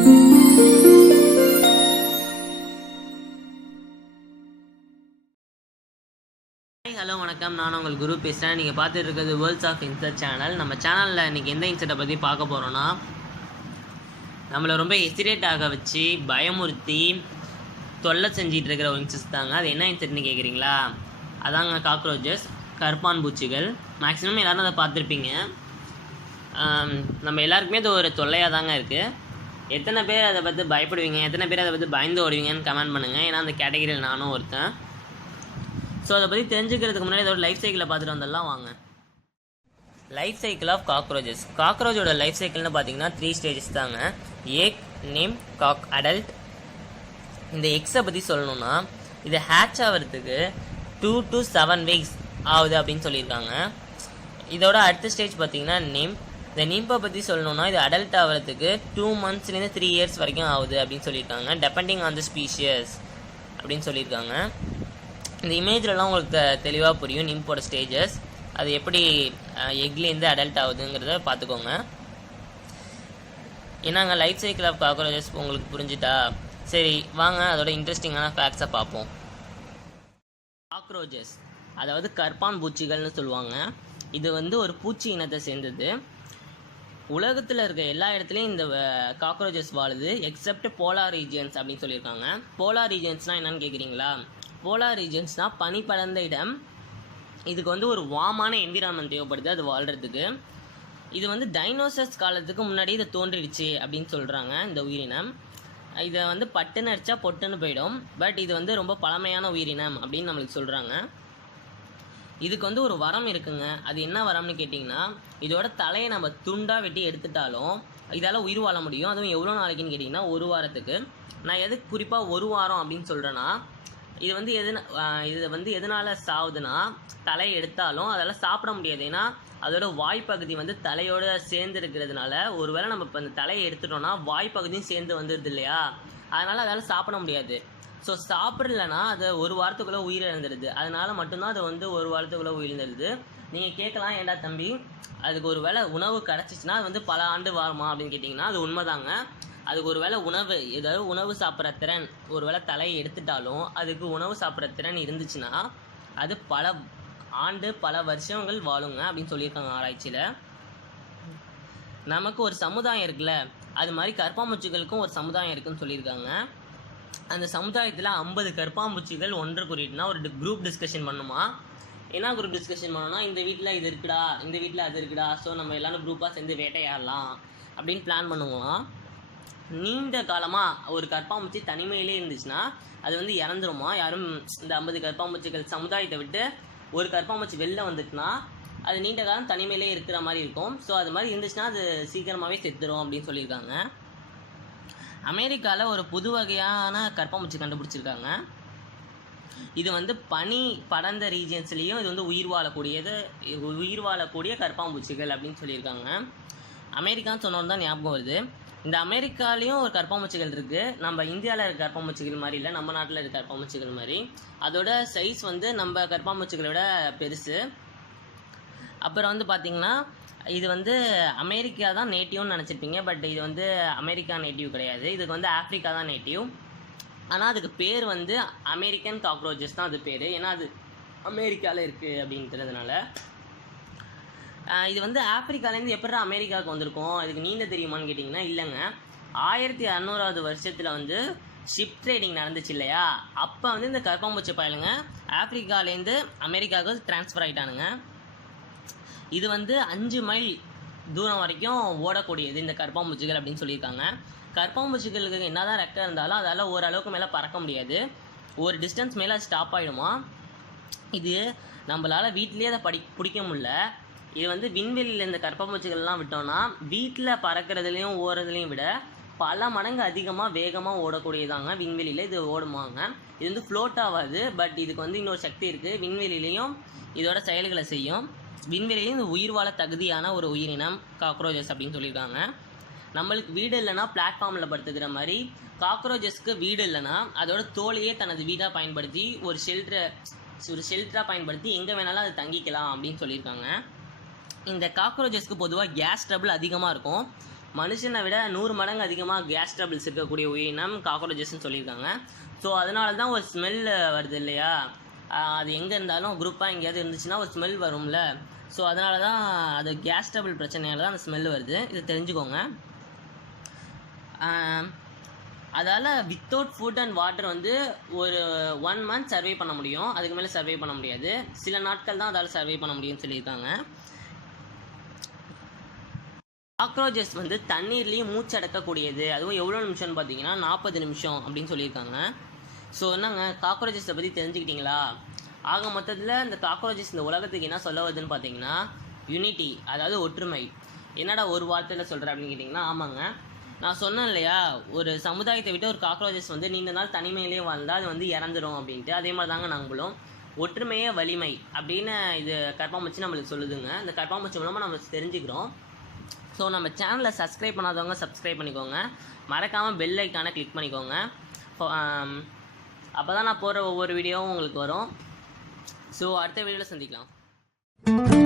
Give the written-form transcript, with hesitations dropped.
Hello வணக்கம், நான் உங்கள் குரு பேசுகிறேன். நீங்கள் பார்த்துட்டு இருக்கிறது வேர்ல்ட்ஸ் ஆஃப் இன்செட் சேனல். நம்ம சேனலில் இன்றைக்கி எந்த இன்செட்டை பற்றி பார்க்க போகிறோன்னா, நம்மளை ரொம்ப எசிரேட் ஆக வச்சு பயமுறுத்தி தொல்லை செஞ்சிகிட்டு இருக்கிற ஒரு இன்செக்ட்ஸ் தாங்க. அது என்ன இன்செக்ட்னு கேட்குறீங்களா? அதாங்க காக்ரோச்சஸ், கருப்பான் பூச்சிகள். மேக்ஸிமம் எல்லோரும் அதை பார்த்துருப்பீங்க. நம்ம எல்லாருக்குமே அது ஒரு தொல்லையாக தாங்க இருக்குது. எத்தனை பேர் அதை பற்றி பயப்படுவீங்க, எத்தனை பேர் அதை பற்றி பயந்து ஓடுவீங்கன்னு கமெண்ட் பண்ணுங்கள். ஏன்னா அந்த கேட்டகரியில் நானும் ஒருத்தன். ஸோ அதை பற்றி தெரிஞ்சுக்கிறதுக்கு முன்னாடி இதோட லைஃப் சைக்கிளை பார்த்துட்டு வந்துடலாம் வாங்க. Life cycle of cockroaches. காக்ரோச்சோட லைஃப் சைக்கிள்னு பார்த்தீங்கன்னா 3 ஸ்டேஜஸ் தாங்க. எக், நிம், காக், அடல்ட். இந்த எக்ஸை பற்றி சொல்லணும்னா, இது ஹேட்ச் ஆகிறதுக்கு 2 to 7 வீக்ஸ் ஆகுது அப்படின்னு சொல்லியிருக்காங்க. இதோட அடுத்த ஸ்டேஜ் பார்த்தீங்கன்னா நிம். இந்த நிம்பை பற்றி சொல்லணும்னா, இது அடல்ட் ஆகிறதுக்கு 2 monthsலேருந்து 3 years வரைக்கும் ஆகுது அப்படின்னு சொல்லியிருக்காங்க. டெபெண்டிங் ஆன் த ஸ்பீஷியஸ் அப்படின்னு சொல்லியிருக்காங்க. இந்த இமேஜ்லலாம் உங்களுக்கு தெளிவாக புரியும் நிம்போட ஸ்டேஜஸ், அது எப்படி எக்லேருந்து அடல்ட் ஆகுதுங்கிறத பார்த்துக்கோங்க. ஏன்னாங்க லைஃப் சைக்கிள் ஆஃப் காக்ரோச்சஸ் உங்களுக்கு புரிஞ்சுட்டா? சரி வாங்க அதோட இன்ட்ரெஸ்டிங்கான ஃபேக்ட்ஸை பார்ப்போம். காக்ரோச்சஸ் அதாவது கற்பான் பூச்சிகள்னு சொல்லுவாங்க. இது ஒரு பூச்சி இனத்தை சேர்ந்தது. உலகத்தில் இருக்க எல்லா இடத்துலையும் இந்த காக்ரோச்சஸ் வாழுது, எக்ஸப்ட் போலார் ரீஜியன்ஸ் அப்படின்னு சொல்லியிருக்காங்க. போலார் ரீஜியன்ஸ்னால் என்னன்னு கேட்குறீங்களா? போலார் ரீஜன்ஸ்னால் பனி படர்ந்த இடம். இதுக்கு ஒரு வார்மான என்விரான்மெண்ட் தேவைப்படுது அது வாழ்கிறதுக்கு. இது டைனோசர்ஸ் காலத்துக்கு முன்னாடி இது தோன்றிடுச்சு அப்படின்னு சொல்கிறாங்க இந்த உயிரினம். இதை பட்டுன்னு அடித்தா பொட்டுன்னு போயிடும். பட் இது ரொம்ப பழமையான உயிரினம் அப்படின்னு நம்மளுக்கு சொல்கிறாங்க. இதுக்கு ஒரு வரம் இருக்குங்க. அது என்ன வரம்னு கேட்டிங்கன்னா, இதோட தலையை நம்ம துண்டாக வெட்டி எடுத்துட்டாலும் இதால் உயிர் வாழ முடியும். அதுவும் எவ்வளோ நாளைக்குன்னு கேட்டிங்கன்னா 1 வாரத்துக்கு. நான் எதுக்கு குறிப்பாக 1 வாரம் அப்படின்னு சொல்கிறேன்னா, இது எதனால் சாவுதுன்னா, தலையை எடுத்தாலும் அதெல்லாம் சாப்பிட முடியாது. ஏன்னா அதோட வாய்ப்பகுதி தலையோடு சேர்ந்து இருக்கிறதுனால, ஒருவேளை நம்ம இப்போ அந்த தலையை எடுத்துட்டோம்னா வாய்ப்பகுதியும் சேர்ந்து வந்துடுது இல்லையா, அதனால் அதால் சாப்பிட முடியாது. ஸோ சாப்பிடலன்னா அது 1 வாரத்துக்குள்ளே உயிரிழந்துடுது. அதனால் மட்டும்தான் அது 1 வாரத்துக்குள்ளே உயிரிழந்துடுது. நீங்கள் கேட்கலாம், ஏண்டா தம்பி அதுக்கு ஒரு வேளை உணவு கிடச்சிச்சின்னா அது பல ஆண்டு வாருமா அப்படின்னு கேட்டிங்கன்னா, அது உண்மைதாங்க. அதுக்கு ஒரு வேளை உணவு சாப்பிட்ற திறன், ஒரு வேளை தலையை எடுத்துட்டாலும் அதுக்கு உணவு சாப்பிட்ற திறன் இருந்துச்சுன்னா அது பல ஆண்டு பல வருஷங்கள் வாழுங்க அப்படின்னு சொல்லியிருக்காங்க ஆராய்ச்சியில். நமக்கு ஒரு சமுதாயம் இருக்குல்ல, அது மாதிரி கற்பாம்பூச்சிகளுக்கும் ஒரு சமுதாயம் இருக்குன்னு சொல்லியிருக்காங்க. அந்த சமுதாயத்தில் 50 கற்பாம்பூச்சிகள் ஒன்று கூறிட்டுனா ஒரு குரூப் டிஸ்கஷன் பண்ணுமா. என்ன குரூப் டிஸ்கஷன் பண்ணோன்னா, இந்த வீட்டில் இது இருக்குடா, இந்த வீட்டில் அது இருக்குடா, ஸோ நம்ம எல்லாரும் குரூப்பாக சேர்ந்து வேட்டையாடலாம் அப்படின்னு பிளான் பண்ணுவோம். நீண்ட காலமாக ஒரு கற்பாம்பூச்சி தனிமையிலே இருந்துச்சுன்னா அது இறந்துருமா. யாரும் இந்த 50 கற்பாம்பூச்சிகள் சமுதாயத்தை விட்டு ஒரு கற்பாம்பூச்சி வெளில வந்துட்டுனா அது நீண்ட காலம் தனிமையிலே இருக்கிற மாதிரி இருக்கும். ஸோ அது மாதிரி இருந்துச்சுன்னா அது சீக்கிரமாகவே செத்துரும் அப்படின்னு சொல்லியிருக்காங்க. அமெரிக்காவில் ஒரு புது வகையான கற்பாம்பூச்சி கண்டுபிடிச்சிருக்காங்க. இது பனி படர்ந்த ரீஜியன்ஸ்லேயும் இது உயிர் வாழக்கூடிய கற்பாம்பூச்சிகள் அப்படின்னு சொல்லியிருக்காங்க. அமெரிக்கான்னு சொன்னோன்னு தான் ஞாபகம் வருது. இந்த அமெரிக்காலேயும் ஒரு கற்பாம்பூச்சிகள் இருக்குது. நம்ம இந்தியாவில் இருக்க கற்பாம்பூச்சிகள் மாதிரி இல்லை, நம்ம நாட்டில் இருக்க கற்பாம்பூச்சிகள் மாதிரி. அதோட சைஸ் நம்ம கற்பாம்பூச்சிகளை விட பெருசு. அப்புறம் பார்த்திங்கன்னா, இது அமெரிக்கா தான் நேட்டிவ்னு நினச்சிருப்பீங்க. பட் இது அமெரிக்கா நேட்டிவ் கிடையாது. இதுக்கு ஆஃப்ரிக்கா தான் நேட்டிவ். ஆனால் அதுக்கு பேர் அமெரிக்கன் காக்ரோச்சஸ் தான் அது பேர். ஏன்னா அது அமெரிக்காவில் இருக்குது அப்படின்றதுனால. இது ஆஃப்ரிக்காலேருந்து எப்படி அமெரிக்காவுக்கு வந்திருக்கோம், இதுக்கு நீண்ட தெரியுமான்னு கேட்டிங்கன்னா இல்லைங்க. 1600வது வருஷத்தில் ஷிப் ட்ரேடிங் நடந்துச்சு இல்லையா, அப்போ இந்த கற்பாம்பூச்சி பயலுங்க ஆஃப்ரிக்காலேருந்து அமெரிக்காவுக்கு ட்ரான்ஸ்ஃபர் ஆகிட்டானுங்க. இது 5 மைல் தூரம் வரைக்கும் ஓடக்கூடியது இந்த கற்பாம்பூச்சிகள் அப்படின்னு சொல்லியிருக்காங்க. கற்பாம்பூச்சிகளுக்கு என்ன தான் ரெக்கை இருந்தாலும் அதால் ஓரளவுக்கு மேலே பறக்க முடியாது. ஒரு டிஸ்டன்ஸ் மேலே அது ஸ்டாப் ஆகிடுமா. இது நம்மளால் வீட்டிலேயே அதை பிடிக்க முடியல. இது விண்வெளியில் இந்த கற்பாம்பூச்சிகள்லாம் விட்டோம்னா வீட்டில் பறக்கிறதுலையும் ஓடுறதுலையும் விட பல மடங்கு அதிகமாக வேகமாக ஓடக்கூடியதாங்க. விண்வெளியில் இது ஓடுமாங்க. இது ஃப்ளோட் ஆகாது. பட் இதுக்கு இன்னொரு சக்தி இருக்குது. விண்வெளியிலையும் இதோட செயல்களை செய்யும். விண்வெளியிலையும் இந்த உயிர் வாழ தகுதியான ஒரு உயிரினம் காக்ரோச்சஸ் அப்படின்னு சொல்லியிருக்காங்க. நம்மளுக்கு வீடு இல்லைன்னா பிளாட்ஃபார்மில் படுத்துக்கிற மாதிரி காக்ரோச்சஸ்க்கு வீடு இல்லைன்னா அதோட தோலையே தனது வீடாக பயன்படுத்தி ஒரு ஷெல்டராக பயன்படுத்தி எங்கே வேணாலும் அது தங்கிக்கலாம் அப்படின்னு சொல்லியிருக்காங்க. இந்த காக்ரோச்சஸ்க்கு பொதுவாக கேஸ் ட்ரபிள் அதிகமாக இருக்கும். மனுஷனை விட 100 மடங்கு அதிகமாக கேஸ் ட்ரபிள்ஸ் இருக்கக்கூடிய உயிரினம் காக்ரோச்சஸ்ன்னு சொல்லியிருக்காங்க. ஸோ அதனால தான் ஒரு ஸ்மெல் வருது இல்லையா, அது எங்கே இருந்தாலும் குரூப்பாக எங்கேயாவது இருந்துச்சுன்னா ஒரு ஸ்மெல் வரும்ல. ஸோ அதனால தான் அது கேஸ் ட்ரபிள் பிரச்சனையால தான் அந்த ஸ்மெல் வருது, இதை தெரிஞ்சுக்கோங்க. அதால் வித்தவுட் ஃபுட் அண்ட் வாட்டர் வந்து ஒரு 1 month சர்வே பண்ண முடியும், அதுக்கு மேலே சர்வே பண்ண முடியாது. சில நாட்கள் தான் அதால் சர்வே பண்ண முடியும்னு சொல்லியிருக்காங்க. காக்ரோச்சஸ் வந்து தண்ணீர்லேயும் மூச்சடக்கக்கூடியது, அதுவும் எவ்வளோ நிமிஷம்னு பார்த்தீங்கன்னா 40 நிமிஷம் அப்படின்னு சொல்லியிருக்காங்க. ஸோ என்னங்க, காக்ரோச்சஸை பற்றி தெரிஞ்சுக்கிட்டீங்களா? ஆக மொத்தத்தில் இந்த காக்ரோச்சஸ் இந்த உலகத்துக்கு என்ன சொல்ல வருதுன்னு பார்த்தீங்கன்னா யூனிட்டி, அதாவது ஒற்றுமை. என்னடா ஒரு வார்த்தையில் சொல்கிறேன் அப்படின்னு கேட்டிங்கன்னா, ஆமாங்க, நான் சொன்னேன் இல்லையா, ஒரு சமுதாயத்தை விட்டு ஒரு காக்ரோச்சஸ் வந்து நீண்ட நாள் தனிமையிலேயே வாழ்ந்தால் அது வந்து இறந்துடும் அப்படின்ட்டு. அதே மாதிரி தாங்க நாங்களும் ஒற்றுமையே வலிமை அப்படின்னு இது கரப்பாம்பூச்சி நம்மளுக்கு சொல்லுதுங்க. இந்த கரப்பாம்பூச்சி மூலமாக நம்ம தெரிஞ்சுக்கிறோம். ஸோ நம்ம சேனலை சப்ஸ்கிரைப் பண்ணாதவங்க சப்ஸ்கிரைப் பண்ணிக்கோங்க, மறக்காமல் பெல் ஐக்கானை கிளிக் பண்ணிக்கோங்க. அப்போ தான் நான் போடுற ஒவ்வொரு வீடியோவும் உங்களுக்கு வரும். ஸோ அடுத்த வீடியோவில் சந்திக்கலாம்.